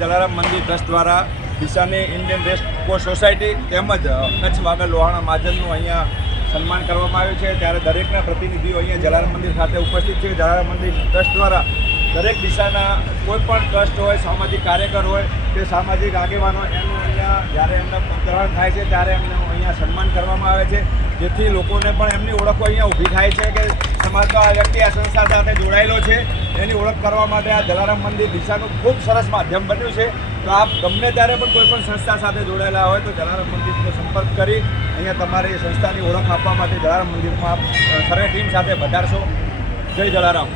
જલારામ મંદિર ટ્રસ્ટ દ્વારા દિશાની ઇન્ડિયન રેસ્ટ કોર્સ સોસાયટી તેમજ કચ્છ વાગર લોહાણા મહાજનનું અહીંયા સન્માન કરવામાં આવ્યું છે. ત્યારે દરેકના પ્રતિનિધિઓ અહીંયા જલારામ મંદિર ખાતે ઉપસ્થિત છે. જલારામ મંદિર ટ્રસ્ટ દ્વારા દરેક દિશાના કોઈ પણ ટ્રસ્ટ હોય, સામાજિક કાર્યકર હોય કે સામાજિક આગેવાનો, એનું અહીંયા જ્યારે એમને ગ્રહણ થાય છે, ત્યારે એમનું અહીંયા સન્માન કરવામાં આવે છે. જેથી લોકોને પણ એમની ઓળખો અહીંયા ઊભી થાય છે કે સમાજનો આ વ્યક્તિ આ સંસ્થા સાથે જોડાયેલો છે. એની ઓળખ કરવા માટે આ જલારામ મંદિર દિશાનું ખૂબ સરસ માધ્યમ બન્યું છે. તો આપ ગમે ત્યારે પણ કોઈ પણ સંસ્થા સાથે જોડાયેલા હોય તો જલારામ મંદિરનો સંપર્ક કરી અહીંયા તમારી સંસ્થાની ઓળખ આપવા માટે જલારામ મંદિરમાં આપ સર્વે ટીમ સાથે વધારશો જય જલારામ.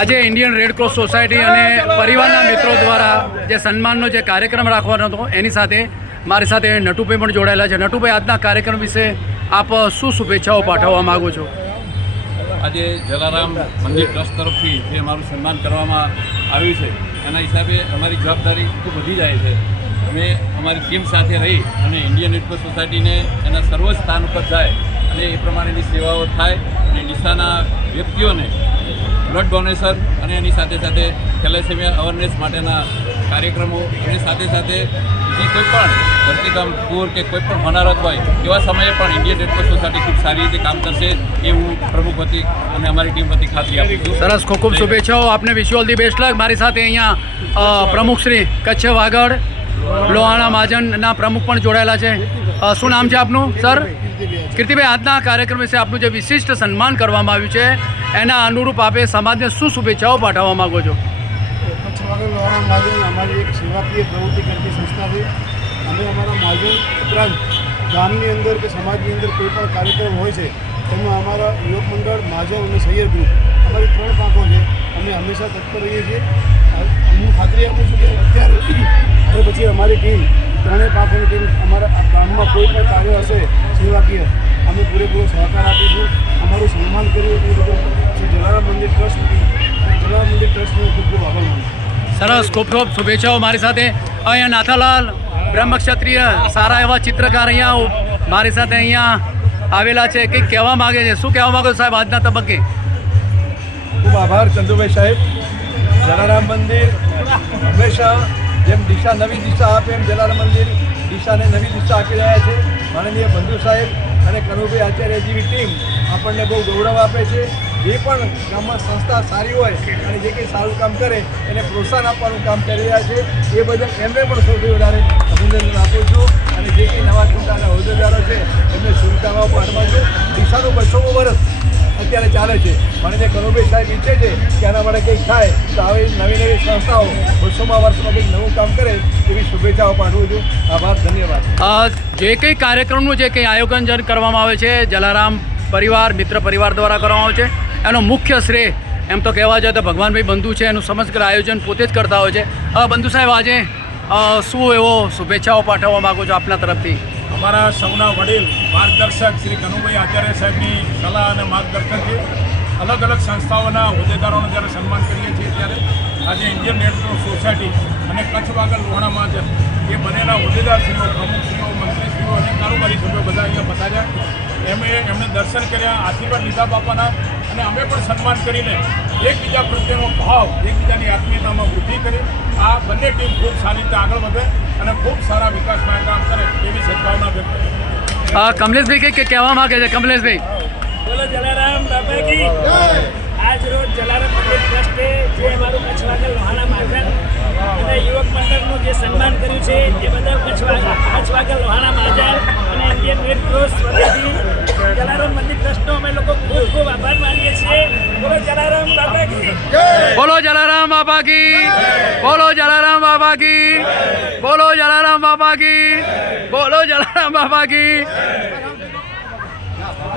આજે ઇન્ડિયન રેડ ક્રોસ સોસાયટી અને પરિવારના મિત્રો દ્વારા જે સન્માનનો જે કાર્યક્રમ રાખવાનો હતો, એની સાથે મારી સાથે નટુભાઈ પણ જોડાયેલા છે. નટુભાઈ, આજના કાર્યક્રમ વિશે આપ શું શુભેચ્છાઓ પાઠવવા માગો છો? આજે જલારામ મંદિર ટ્રસ્ટ તરફથી જે અમારું સન્માન કરવામાં આવ્યું છે, એના હિસાબે અમારી જવાબદારી ખૂબ વધી જાય છે. અમે અમારી ટીમ સાથે રહી અને ઇન્ડિયન રેડ સોસાયટીને એના સર્વ સ્થાન ઉપર જાય અને એ પ્રમાણેની સેવાઓ થાય અને નિશાના વ્યક્તિઓને બ્લડ ડોનેશન અને એની સાથે સાથે થેલેસેમિયા અવેરનેસ માટેના કાર્યક્રમો અને સાથે સાથે બીજી કોઈ પણ ધરતીકામ પૂર કે કોઈ પણ હોનારત હોય એવા સમયે પણ ઇન્ડિયન રેડક્રોસ સોસાયટી ખૂબ સારી રીતે કામ કરશે એ હું પ્રમુખ વતી અને અમારી ટીમ વતી ખાતરી આપું છું. સરસ ખૂબ ખૂબ શુભેચ્છાઓ. આપને wish all the best luck મારી સાથે અહીંયા પ્રમુખ શ્રી કચ્છ વાગડ લોહાણા મહાજનના પ્રમુખ પણ જોડાયેલા છે. શું નામ છે આપનું સર? કીર્તિભાઈ આજના કાર્યક્રમ વિશે આપનું જે વિશિષ્ટ સન્માન કરવામાં આવ્યું છે એના અનુરૂપ આપે સમાજને શું શુભેચ્છાઓ પાઠવવા માગો છો? વાગડ લોહાણા મહાજન અમારી એક સેવાકીય પ્રવૃત્તિ કરતી સંસ્થા છે. અમે અમારા મહાજન ઉપરાંત ગામની અંદર કે સમાજની અંદર કોઈ પણ કાર્યક્રમ હોય છે, તેમાં અમારા યુવક મંડળ, મહાજન અને સૈયદ ગ્રુપ અમારી ત્રણ પાંખો છે. અમે હંમેશા તત્પર રહીએ છીએ. હું ખાતરી આપું છું કે અત્યારે હવે પછી અમારી ટીમ, ત્રણેય પાંખોની ટીમ અમારા ગામમાં કોઈ પણ કાર્ય હશે સેવાકીય, અમે પૂરેપૂરો સહકાર આપીશું. અમારું સન્માન કર્યું એ બદલ શ્રી જલારામ મંદિર ટ્રસ્ટ સરસ, ખૂબ ખૂબ શુભેચ્છાઓ મારી સાથે. અહીંયા નાથાલાલ, બ્રહ્મક્ષત્રિય, સારા એવા ચિત્રકાર અહીંયા મારી સાથે અહીંયા આવેલા છે. કંઈક કહેવા માગે છે? શું કહેવા માગો સાહેબ આજના તબક્કે? ખૂબ આભાર, ચંદુભાઈ સાહેબ. જલારામ મંદિર, હંમેશા જેમ દિશા નવી દિશા આપે એમ જલારામ મંદિર દિશાને નવી દિશા આપી રહ્યા છે. માનનીય બંધુ સાહેબ અને કનુભાઈ આચાર્ય જેવી ટીમ આપણને બહુ ગૌરવ આપે છે. જે પણ ગામમાં સંસ્થા સારી હોય અને જે કંઈ સારું કામ કરે, એને પ્રોત્સાહન આપવાનું કામ કરી રહ્યા છે. એ બદલ એમને પણ સૌથી વધારે અભિનંદન આપું છું. અને જે કંઈ નવા ચૂંટાના હોદ્દેદારો છે, એમને શુભકામનાઓ પાઠવું છું. દિશાનું બસોમું વર્ષ અત્યારે ચાલે છે. મને જે કનુભાઈ સાહેબ ઈચ્છે છે કે આના માટે કંઈક થાય, તો આવી નવી નવી સંસ્થાઓ બસોમાં વર્ષમાં કંઈક નવું કામ કરે, એવી શુભેચ્છાઓ પાઠવું છું. આભાર, ધન્યવાદ. જે કંઈ કાર્યક્રમનું જે કંઈ આયોજન કરવામાં આવે છે, જલારામ પરિવાર, મિત્ર પરિવાર દ્વારા કરવામાં આવે છે. એનો મુખ્ય શ્રેય એમ તો કહેવા જાય તો ભગવાનભાઈ બંધુ છે, એનું સમગ્ર આયોજન પોતે જ કરતા હોય છે. બંધુ સાહેબ, આજે શું એવો શુભેચ્છાઓ પાઠવવા માગો છો આપના તરફથી? અમારા સૌના વડીલ, માર્ગદર્શક શ્રી કનુભાઈ આચાર્ય સાહેબની સલાહ અને માર્ગદર્શનથી અલગ અલગ સંસ્થાઓના હોદ્દેદારોનું જ્યારે સન્માન કરીએ છીએ ત્યારે આજે ઇન્ડિયન રેડ સોસાયટી અને કચ્છ વાગલ લોહાણા મહાજન એ બંનેના હોદ્દેદારશ્રીઓ, પ્રમુખશ્રીઓ દર્શન કર્યા આશીર્વાદ લીધા બાપાના અને અમે પણ સન્માન કરીને એકબીજા પ્રત્યેનો ભાવ એકબીજાની આત્મીયતામાં વૃદ્ધિ કરી. આ બંને ટીમ ખૂબ સારી રીતે આગળ વધે અને ખૂબ સારા વિકાસમાં કામ કરે એવી સદભાવના વ્યક્ત કરી. કમલેશભાઈ કંઈક કહેવા માગે છે? કમલેશભાઈ. બોલો જલારામ બાપાજી આજ રોજ જલારામ મંદિર ટ્રસ્ટે જે અમારું કચ્છ બાબા કી. બોલો જલારામ બાબા કી. બોલો જલારામ બાબા કી. બોલો જલારામ બાબા કી.